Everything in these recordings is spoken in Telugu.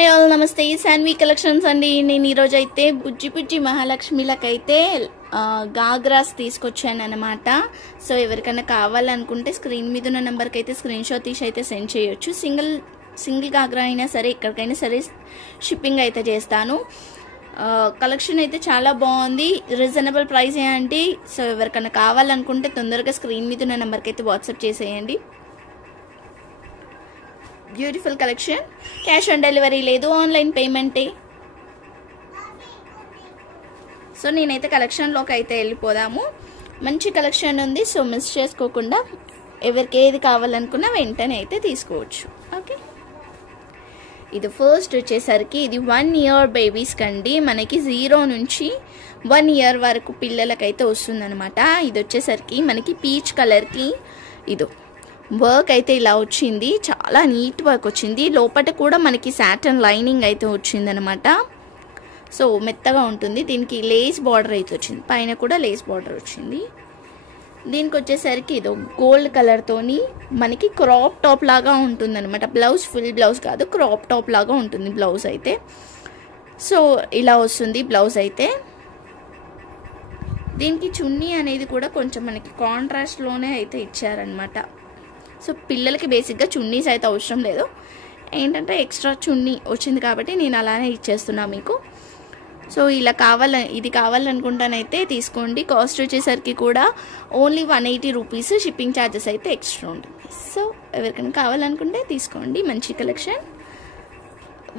హాయ్ ఆల్ నమస్తే శాన్వి కలెక్షన్స్ అండి. నేను ఈరోజు అయితే బుజ్జి బుజ్జి మహాలక్ష్మిలకైతే గాగ్రాస్ తీసుకొచ్చాను అనమాట. సో ఎవరికైనా కావాలనుకుంటే స్క్రీన్ మీద ఉన్న నెంబర్కి అయితే స్క్రీన్ షాట్ తీసి అయితే సెండ్ చేయొచ్చు. సింగిల్ గాగ్రా అయినా సరే ఎక్కడికైనా సరే షిప్పింగ్ అయితే చేస్తాను. కలెక్షన్ అయితే చాలా బాగుంది, రీజనబుల్ ప్రైస్ అండి. సో ఎవరికైనా కావాలనుకుంటే తొందరగా స్క్రీన్ మీద ఉన్న నెంబర్కి అయితే వాట్సాప్ చేసేయండి. Beautiful collection, cash on delivery లేదు, ఆన్లైన్ పేమెంటే. సో నేనైతే కలెక్షన్లోకి అయితే వెళ్ళిపోదాము. మంచి కలెక్షన్ ఉంది, సో మిస్ చేసుకోకుండా ఎవరికి ఏది కావాలనుకున్నా వెంటనే అయితే తీసుకోవచ్చు. ఓకే, ఇది ఫస్ట్ వచ్చేసరికి ఇది 1 year బేబీస్ కండి. మనకి 0 నుంచి 1 year వరకు పిల్లలకైతే వస్తుందన్నమాట. ఇది వచ్చేసరికి మనకి పీచ్ కలర్కి ఇది వర్క్ అయితే ఇలా వచ్చింది, చాలా నీట్ వర్క్ వచ్చింది. లోపల కూడా మనకి సాటన్ లైనింగ్ అయితే వచ్చిందనమాట. సో మెత్తగా ఉంటుంది. దీనికి లేస్ బార్డర్ అయితే వచ్చింది, పైన కూడా లేస్ బార్డర్ వచ్చింది. దీనికి వచ్చేసరికి ఇది గోల్డ్ కలర్తోని మనకి క్రాప్ టాప్ లాగా ఉంటుందన్నమాట. బ్లౌజ్ ఫుల్ బ్లౌజ్ కాదు, క్రాప్ టాప్ లాగా ఉంటుంది బ్లౌజ్ అయితే. సో ఇలా వస్తుంది బ్లౌజ్ అయితే. దీనికి చున్నీ అనేది కూడా కొంచెం మనకి కాంట్రాస్ట్లోనే అయితే ఇచ్చారనమాట. సో పిల్లలకి బేసిక్గా చున్నీస్ అయితే అవసరం లేదు, ఏంటంటే ఎక్స్ట్రా చున్నీ వచ్చింది కాబట్టి నేను అలానే ఇచ్చేస్తున్నా మీకు. సో ఇలా ఇది కావాలనుకుంటానైతే తీసుకోండి. కాస్ట్ వచ్చేసరికి కూడా ఓన్లీ 180 రూపీస్, షిప్పింగ్ ఛార్జెస్ అయితే ఎక్స్ట్రా ఉంటుంది. సో ఎవరికైనా కావాలనుకుంటే తీసుకోండి. మంచి కలెక్షన్.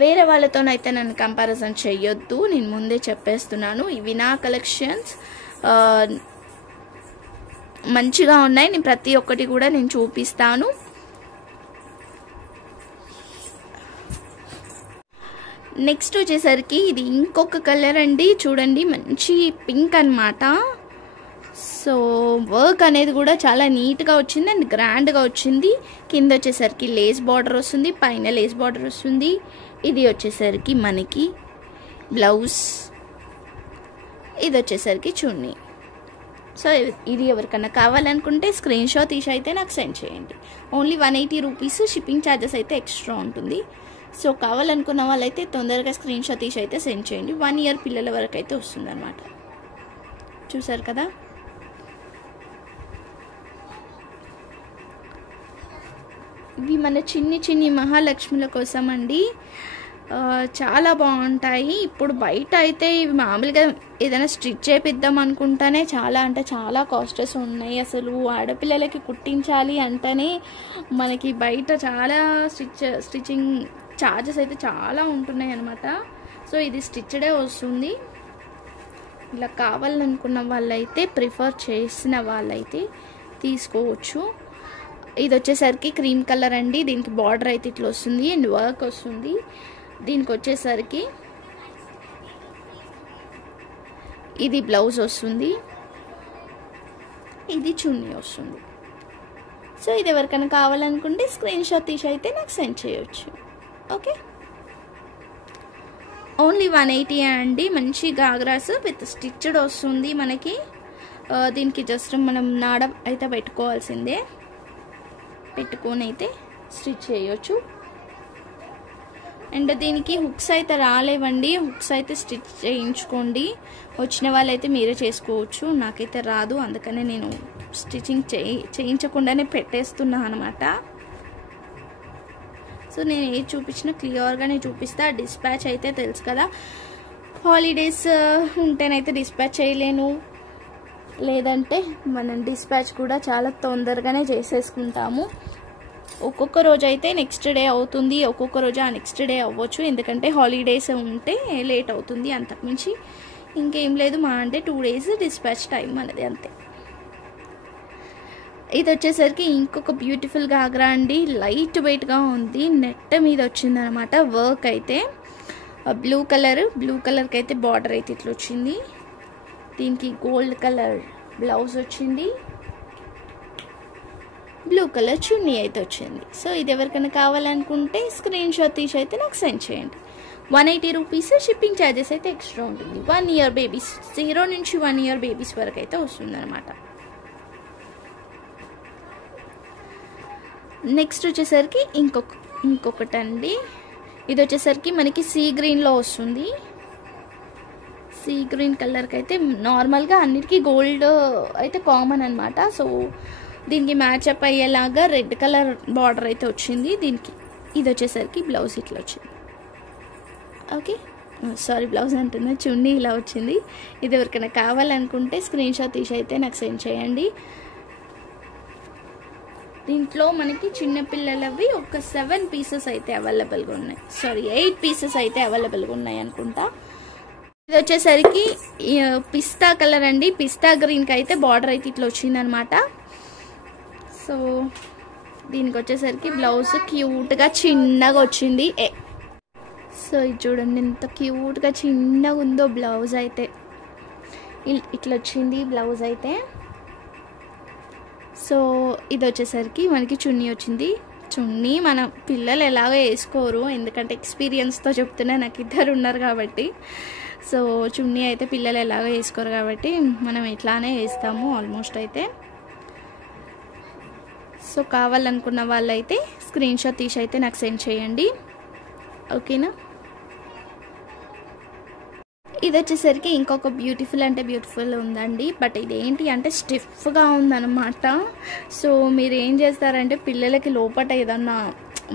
వేరే వాళ్ళతోనైతే నన్ను కంపారిజన్ చేయొద్దు, నేను ముందే చెప్పేస్తున్నాను. ఇవి నా కలెక్షన్స్ మంచిగా ఉన్నాయి, నేను ప్రతి ఒక్కటి కూడా నేను చూపిస్తాను. నెక్స్ట్ వచ్చేసరికి ఇది ఇంకొక కలర్ అండి, చూడండి మంచి పింక్ అన్నమాట. సో వర్క్ అనేది కూడా చాలా నీట్గా వచ్చింది అండ్ గ్రాండ్గా వచ్చింది. కింద వచ్చేసరికి లేస్ బార్డర్ వస్తుంది, పైన లేస్ బార్డర్ వస్తుంది. ఇది వచ్చేసరికి మనకి బ్లౌజ్, ఇది వచ్చేసరికి చున్నీ. సో ఇది ఎవరికన్నా కావాలనుకుంటే స్క్రీన్ షాట్ తీసి అయితే నాకు సెండ్ చేయండి. ఓన్లీ 180 రూపీస్, షిప్పింగ్ ఛార్జెస్ అయితే ఎక్స్ట్రా ఉంటుంది. సో కావాలనుకున్న వాళ్ళైతే తొందరగా స్క్రీన్ షాట్ తీసి అయితే సెండ్ చేయండి. 1 year పిల్లల వరకు అయితే వస్తుంది అనమాట. చూసారు కదా, ఇవి మన చిన్ని మహాలక్ష్మిల కోసం అండి. చాలా బాగుంటాయి. ఇప్పుడు బయట అయితే ఇవి మామూలుగా ఏదైనా స్టిచ్ చేపిద్దాం అనుకుంటానే చాలా అంటే చాలా కాస్టెస్ ఉన్నాయి. అసలు ఆడపిల్లలకి కుట్టించాలి అంటేనే మనకి బయట చాలా స్టిచ్చింగ్ ఛార్జెస్ అయితే చాలా ఉంటున్నాయి అనమాట. సో ఇది స్టిచ్డే వస్తుంది. ఇలా కావాలనుకున్న వాళ్ళైతే, ప్రిఫర్ చేసిన వాళ్ళైతే తీసుకోవచ్చు. ఇది వచ్చేసరికి క్రీమ్ కలర్ అండి. దీనికి బార్డర్ అయితే ఇట్లా వస్తుంది అండ్ వర్క్ వస్తుంది. దీనికి వచ్చేసరికి ఇది బ్లౌజ్ వస్తుంది, ఇది చున్నీ వస్తుంది. సో ఇది ఎవరికైనా కావాలనుకుంటే స్క్రీన్ షాట్ తీసి అయితే నాకు సెండ్ చేయొచ్చు. ఓకే, ఓన్లీ 180 అండి. మంచి గాగ్రాస్ విత్ స్టిచ్డ్ వస్తుంది మనకి. దీనికి జస్ట్ మనం నాడ అయితే పెట్టుకోవాల్సిందే, పెట్టుకొని అయితే స్టిచ్ చేయొచ్చు. అండ్ దీనికి హుక్స్ అయితే రాలేవండి, హుక్స్ అయితే స్టిచ్ చేయించుకోండి. వచ్చిన వాళ్ళైతే మీరే చేసుకోవచ్చు, నాకైతే రాదు, అందుకనే నేను స్టిచ్చింగ్ చేయించకుండానే పెట్టేస్తున్నా అనమాట. సో నేను ఏది చూపించినా క్లియర్గానే చూపిస్తా. డిస్పాచ్ అయితే తెలుసు కదా, హాలిడేస్ ఉంటేనైతే డిస్పాచ్ చేయలేను, లేదంటే మనం డిస్పాచ్ కూడా చాలా తొందరగానే చేసేసుకుంటాము. ఒక్కొక్క రోజు అయితే నెక్స్ట్ డే అవుతుంది, ఒక్కొక్క రోజు ఆ నెక్స్ట్ డే అవ్వచ్చు, ఎందుకంటే హాలిడేస్ ఉంటే లేట్ అవుతుంది. అంతకుమించి ఇంకేం లేదు, మా అంటే 2 days డిస్పాచ్ టైం అనేది, అంతే. ఇది వచ్చేసరికి ఇంకొక బ్యూటిఫుల్ గాగ్రా అండి. లైట్ వెయిట్గా ఉంది, నెట్ మీద వచ్చిందనమాట. వర్క్ అయితే బ్లూ కలర్కి అయితే బార్డర్ అయితే ఇట్లా వచ్చింది. దీనికి గోల్డ్ కలర్ బ్లౌజ్ వచ్చింది, బ్లూ కలర్ చున్నీ అయితే వచ్చింది. సో ఇది ఎవరికైనా కావాలనుకుంటే స్క్రీన్ షాట్ తీసి అయితే నాకు సెండ్ చేయండి. 180 రూపీస్, షిప్పింగ్ ఛార్జెస్ అయితే ఎక్స్ట్రా ఉంటుంది. 1 year బేబీస్, 0 నుంచి 1 year బేబీస్ వరకు అయితే వస్తుంది అనమాట. నెక్స్ట్ వచ్చేసరికి ఇంకొకటండి. ఇది వచ్చేసరికి మనకి సీ గ్రీన్లో వస్తుంది. సీ గ్రీన్ కలర్కి అయితే నార్మల్గా అన్నిటికీ గోల్డ్ అయితే కామన్ అనమాట. సో దీనికి మ్యాచ్అప్ అయ్యేలాగా రెడ్ కలర్ బార్డర్ అయితే వచ్చింది దీనికి. ఇది వచ్చేసరికి బ్లౌజ్ ఇట్లా వచ్చింది. ఓకే, సారీ బ్లౌజ్ అంటున్నా, చున్నీ ఇలా వచ్చింది. ఇది ఎవరికైనా కావాలనుకుంటే స్క్రీన్ షాట్ తీసి అయితే నాకు సెండ్ చేయండి. దీంట్లో మనకి చిన్నపిల్లలవి ఒక 7 పీసెస్ అయితే అవైలబుల్గా ఉన్నాయి. సారీ 8 పీసెస్ అయితే అవైలబుల్గా ఉన్నాయి అనుకుంటా. ఇది వచ్చేసరికి పిస్తా కలర్ అండి. పిస్తా గ్రీన్కి అయితే బార్డర్ అయితే ఇట్లా వచ్చిందనమాట. సో దీనికి వచ్చేసరికి బ్లౌజ్ క్యూట్గా చిన్నగా వచ్చింది. సో ఇది చూడండి ఎంత క్యూట్గా చిన్నగా ఉందో బ్లౌజ్ అయితే. ఇట్లా వచ్చింది బ్లౌజ్ అయితే. సో ఇది వచ్చేసరికి మనకి చున్నీ వచ్చింది. చున్నీ మన పిల్లలు ఎలాగో వేసుకోరు, ఎందుకంటే ఎక్స్పీరియన్స్తో చెప్తున్నా, నాకు ఇద్దరు ఉన్నారు కాబట్టి. సో చున్నీ అయితే పిల్లలు ఎలాగో వేసుకోరు కాబట్టి మనం ఇట్లానే వేస్తాము ఆల్మోస్ట్ అయితే. సో కావాలనుకున్న వాళ్ళైతే స్క్రీన్ షాట్ తీసి అయితే నాకు సెండ్ చేయండి, ఓకేనా. ఇది వచ్చేసరికి ఇంకొక బ్యూటిఫుల్ అంటే బ్యూటిఫుల్ ఉందండి. బట్ ఇదేంటి అంటే స్టిఫ్గా ఉందన్నమాట. సో మీరు ఏం చేస్తారంటే పిల్లలకి లోపట ఏదన్నా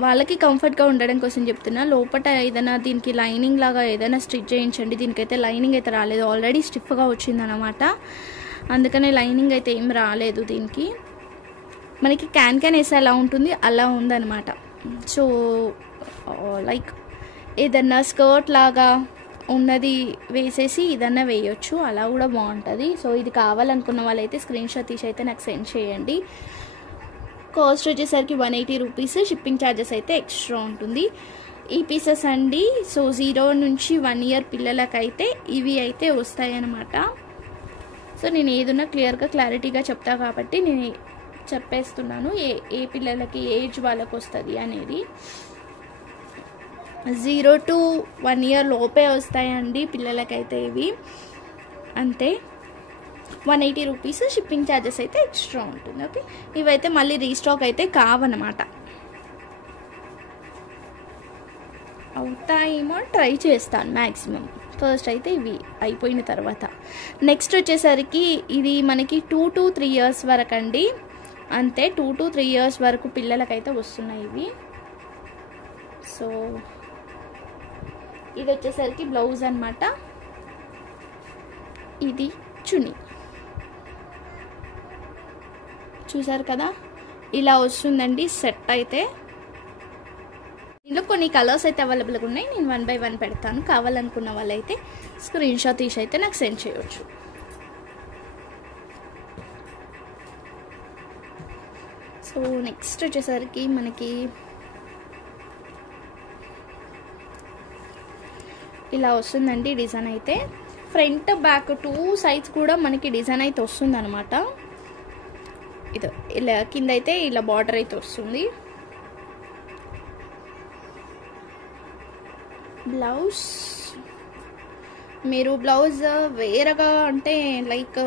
వాళ్ళకి కంఫర్ట్గా ఉండడం కోసం చెప్తున్నా, లోపట ఏదైనా దీనికి లైనింగ్ లాగా ఏదైనా స్టిచ్ చేయించండి. దీనికైతే లైనింగ్ అయితే రాలేదు, ఆల్రెడీ స్టిఫ్గా వచ్చిందనమాట. అందుకనే లైనింగ్ అయితే ఏం రాలేదు దీనికి. మనకి క్యాన్ వేస్తే ఎలా ఉంటుంది అలా ఉందన్నమాట. సో లైక్ ఏదన్నా స్కర్ట్ లాగా ఉన్నది వేసేసి ఇదన్నా వేయొచ్చు, అలా కూడా బాగుంటుంది. సో ఇది కావాలనుకున్న వాళ్ళైతే స్క్రీన్ షాట్ తీసి అయితే నాకు సెండ్ చేయండి. కాస్ట్ వచ్చేసరికి 180 రూపీస్. షిప్పింగ్ ఛార్జెస్ అయితే ఎక్స్ట్రా ఉంటుంది. ఈ పీసెస్ అండి. సో 0 నుంచి 1 ఇయర్ పిల్లలకైతే ఇవి అయితే వస్తాయి అన్నమాట. సో నేను ఏదన్నా క్లారిటీగా చెప్తా కాబట్టి నేను చెప్పేస్తున్నాను ఏ పిల్లలకి ఏజ్ వాళ్ళకి వస్తుంది అనేది. 0 to 1 ఇయర్ లోపే వస్తాయండి పిల్లలకైతే ఇవి, అంతే. 180 రూపీస్. షిప్పింగ్ ఛార్జెస్ అయితే ఎక్స్ట్రా ఉంటుంది. ఓకే, ఇవైతే మళ్ళీ రీస్టాక్ అయితే కావన్నమాట. అవుతాయేమో ట్రై చేస్తాను మ్యాక్సిమం. ఫస్ట్ అయితే ఇవి అయిపోయిన తర్వాత నెక్స్ట్ వచ్చేసరికి ఇది మనకి 2 to 3 ఇయర్స్ వరకు అండి, అంతే. 2 to 3 ఇయర్స్ వరకు పిల్లలకైతే వస్తున్నాయి ఇవి. సో ఇది వచ్చేసరికి బ్లౌజ్ అన్నమాట. ఇది చున్నీ, చూసారు కదా ఇలా వస్తుందండి సెట్ అయితే. ఇందులో కొన్ని కలర్స్ అయితే అవైలబుల్గా ఉన్నాయి, నేను 1 by 1 పెడతాను. కావాలనుకున్న వాళ్ళైతే స్క్రీన్ షాట్ తీసి అయితే నాకు సెండ్ చేయవచ్చు. సో నెక్స్ట్ వచ్చేసరికి మనకి ఇలా వస్తుందండి డిజైన్ అయితే. ఫ్రంట్ బ్యాక్ 2 సైడ్స్ కూడా మనకి డిజైన్ అయితే వస్తుంది అనమాట. ఇది ఇలా కింద అయితే ఇలా బార్డర్ అయితే వస్తుంది. బ్లౌజ్ మీరు బ్లౌజ్ వేరేగా అంటే లైక్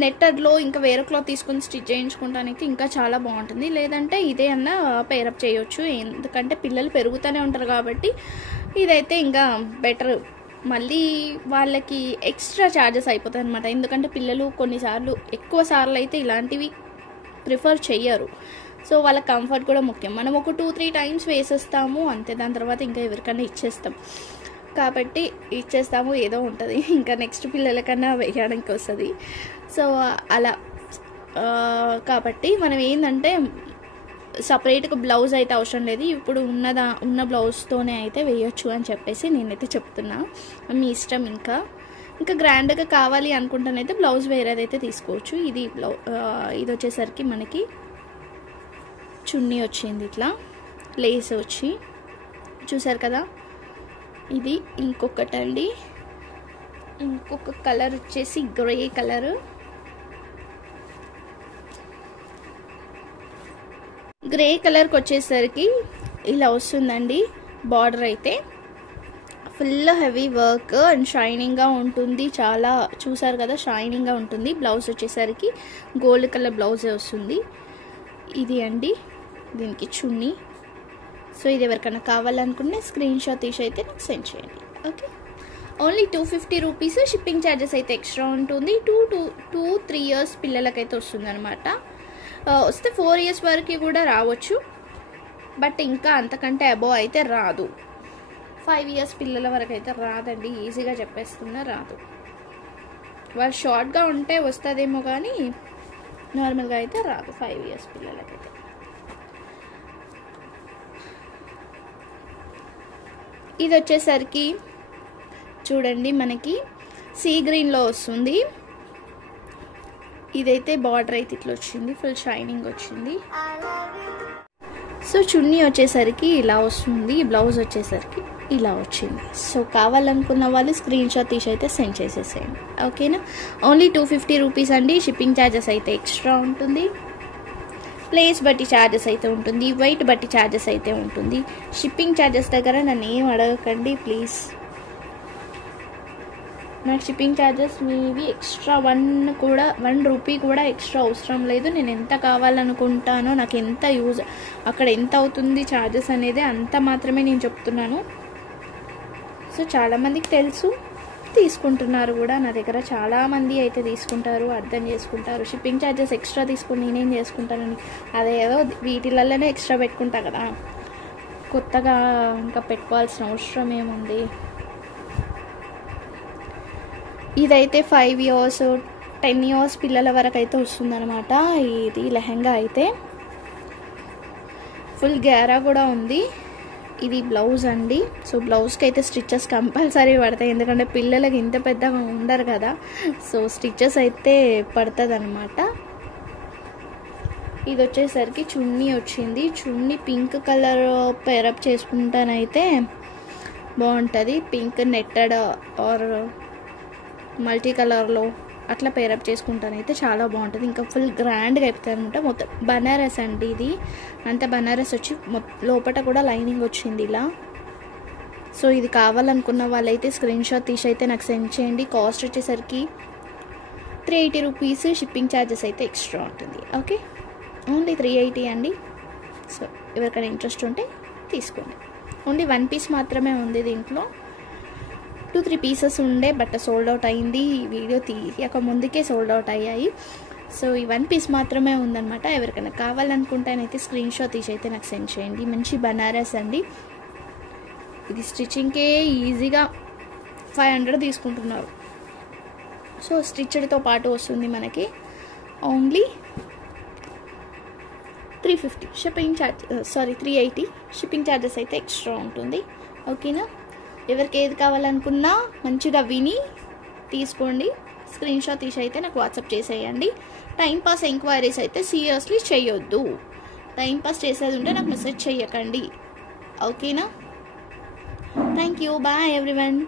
నెట్టర్లో ఇంకా వేరే క్లాత్ తీసుకొని స్టిచ్ చేయించుకుంటానికి ఇంకా చాలా బాగుంటుంది. లేదంటే ఇదే అన్న పేరప్ చేయొచ్చు, ఎందుకంటే పిల్లలు పెరుగుతూనే ఉంటారు కాబట్టి ఇదైతే ఇంకా బెటర్. మళ్ళీ వాళ్ళకి ఎక్స్ట్రా ఛార్జెస్ అయిపోతాయి అనమాట, ఎందుకంటే పిల్లలు కొన్నిసార్లు ఎక్కువ సార్లు అయితే ఇలాంటివి ప్రిఫర్ చెయ్యరు. సో వాళ్ళ కంఫర్ట్ కూడా ముఖ్యం. మనం ఒక 2-3 టైమ్స్ వేసేస్తాము అంతే, దాని తర్వాత ఇంకా ఎవరికైనా ఇచ్చేస్తాం కాబట్టి ఇచ్చేస్తాము, ఏదో ఉంటుంది ఇంకా నెక్స్ట్ పిల్లలకన్నా వేయడానికి వస్తుంది. సో అలా కాబట్టి మనం ఏంటంటే సపరేట్గా బ్లౌజ్ అయితే అవసరం లేదు, ఇప్పుడు ఉన్న బ్లౌజ్తోనే అయితే వేయొచ్చు అని చెప్పేసి నేనైతే చెప్తున్నా. మీ ఇష్టం. ఇంకా గ్రాండ్గా కావాలి అనుకుంటానైతే బ్లౌజ్ వేరేదైతే తీసుకోవచ్చు. ఇది వచ్చేసరికి మనకి చున్నీ వచ్చింది ఇట్లా లేస్ వచ్చి, చూసారు కదా. ఇది ఇంకొకటండి, ఇంకొక కలర్ వచ్చేసి గ్రే కలర్. గ్రే కలర్కి వచ్చేసరికి ఇలా వస్తుందండి బార్డర్ అయితే. ఫుల్ హెవీ వర్క్ అండ్ షైనింగ్గా ఉంటుంది చాలా, చూసారు కదా షైనింగ్గా ఉంటుంది. బ్లౌజ్ వచ్చేసరికి గోల్డ్ కలర్ బ్లౌజే వస్తుంది. ఇది అండి దీనికి చున్నీ. సో ఇది ఎవరికైనా కావాలనుకుంటే స్క్రీన్ షాట్ తీసి అయితే నాకు సెండ్ చేయండి. Okay, only 250 rupees. Shipping charges అయితే ఎక్స్ట్రా ఉంటుంది. 2-3 ఇయర్స్ పిల్లలకైతే వస్తుంది అనమాట. వస్తే 4 ఇయర్స్ వరకు కూడా రావచ్చు, బట్ ఇంకా అంతకంటే అబోవ్ అయితే రాదు. 5 ఇయర్స్ పిల్లల వరకు అయితే రాదండి, ఈజీగా చెప్పేస్తున్నా రాదు. వాళ్ళు షార్ట్గా ఉంటే వస్తుందేమో కానీ నార్మల్గా అయితే రాదు 5 ఇయర్స్ పిల్లలకైతే. ఇది వచ్చేసరికి చూడండి మనకి సీ గ్రీన్లో వస్తుంది. ఇదైతే బార్డర్ అయితే ఇట్లా వచ్చింది, ఫుల్ షైనింగ్ వచ్చింది. సో చున్నీ వచ్చేసరికి ఇలా వస్తుంది, బ్లౌజ్ వచ్చేసరికి ఇలా వచ్చింది. సో కావాలనుకున్న వాళ్ళు స్క్రీన్ షాట్ తీసి అయితే సెండ్ చేసేసేయండి. ఓకేనా, ఓన్లీ 250 రూపీస్ అండి. షిప్పింగ్ ఛార్జెస్ అయితే ఎక్స్ట్రా ఉంటుంది. ప్లేస్ బట్టి ఛార్జెస్ అయితే ఉంటుంది, వెయిట్ బట్టి ఛార్జెస్ అయితే ఉంటుంది. షిప్పింగ్ ఛార్జెస్ దగ్గర నన్ను ఏం అడగకండి ప్లీజ్. నాకు షిప్పింగ్ ఛార్జెస్ మీవి ఎక్స్ట్రా 1 రూపీ కూడా ఎక్స్ట్రా అవసరం లేదు. నేను ఎంత కావాలనుకుంటానో, నాకు ఎంత యూజ్, అక్కడ ఎంత అవుతుంది ఛార్జెస్ అనేది అంత మాత్రమే నేను చెప్తున్నాను. సో చాలామందికి తెలుసు, తీసుకుంటున్నారు కూడా. నా దగ్గర చాలామంది అయితే తీసుకుంటారు, అర్థం చేసుకుంటారు. షిప్పింగ్ ఛార్జెస్ ఎక్స్ట్రా తీసుకుని నేనేం చేసుకుంటానని అదేదో వీటిలలోనే ఎక్స్ట్రా పెట్టుకుంటా కదా, కొత్తగా ఇంకా పెట్టుకోవాల్సిన అవసరం ఏముంది. ఇదైతే 5 ఇయర్స్ 10 ఇయర్స్ పిల్లల వరకు అయితే వస్తుందన్నమాట. ఇది లెహంగా అయితే ఫుల్ గ్యారా కూడా ఉంది. ఇది బ్లౌజ్ అండి. సో బ్లౌజ్కి అయితే స్టిచ్చెస్ కంపల్సరీ పడతాయి, ఎందుకంటే పిల్లలకి ఇంత పెద్దగా ఉండరు కదా. సో స్టిచ్చెస్ అయితే పడుతుంది అనమాట. ఇది వచ్చేసరికి చున్నీ వచ్చింది. చున్నీ పింక్ కలర్ పేరప్ చేసుకుంటానైతే బాగుంటుంది. పింక్ నెట్టెడ్ ఆర్ మల్టీ కలర్లో అట్లా పేరప్ చేసుకుంటానైతే చాలా బాగుంటుంది. ఇంకా ఫుల్ గ్రాండ్గా అయిపోతుంది అనమాట. మొత్తం బనారస్ అండి, ఇది అంత బనారస్ వచ్చి లోపల కూడా లైనింగ్ వచ్చింది ఇలా. సో ఇది కావాలనుకున్న వాళ్ళైతే స్క్రీన్ షాట్ తీసి అయితే నాకు సెండ్ చేయండి. కాస్ట్ వచ్చేసరికి 380 రూపీస్. షిప్పింగ్ ఛార్జెస్ అయితే ఎక్స్ట్రా ఉంటుంది. ఓకే, ఓన్లీ 380 అండి. సో ఎవరికైనా ఇంట్రెస్ట్ ఉంటే తీసుకోండి. ఓన్లీ 1 పీస్ మాత్రమే ఉంది దీంట్లో. 2-3 పీసెస్ ఉండే, బట్ సోల్డ్ అవుట్ అయింది. వీడియో తీయక ముందుకే సోల్డ్ అవుట్ అయ్యాయి. సో ఈ 1 పీస్ మాత్రమే ఉందన్నమాట. ఎవరికైనా కావాలనుకుంటేనైతే స్క్రీన్ షాట్ తీసి అయితే నాకు సెండ్ చేయండి. మంచి బనారస్ అండి. ఇది స్టిచ్చింగ్కే ఈజీగా 500 తీసుకుంటున్నారు. సో స్టిచ్డ్తో పాటు వస్తుంది మనకి only 350 shipping charge, 380 shipping charges అయితే ఎక్స్ట్రా ఉంటుంది. ఓకేనా, ఎవరికి ఏది కావాలనుకున్నా మంచిగా విని తీసుకోండి. స్క్రీన్ షాట్ తీసి అయితే నాకు వాట్సాప్ చేసేయండి. టైంపాస్ ఎంక్వైరీస్ అయితే సీరియస్లీ చేయొద్దు. టైంపాస్ చేసేది ఉంటే నాకు మెసేజ్ చేయకండి. ఓకేనా, థ్యాంక్ యూ, బాయ్ ఎవ్రీవన్.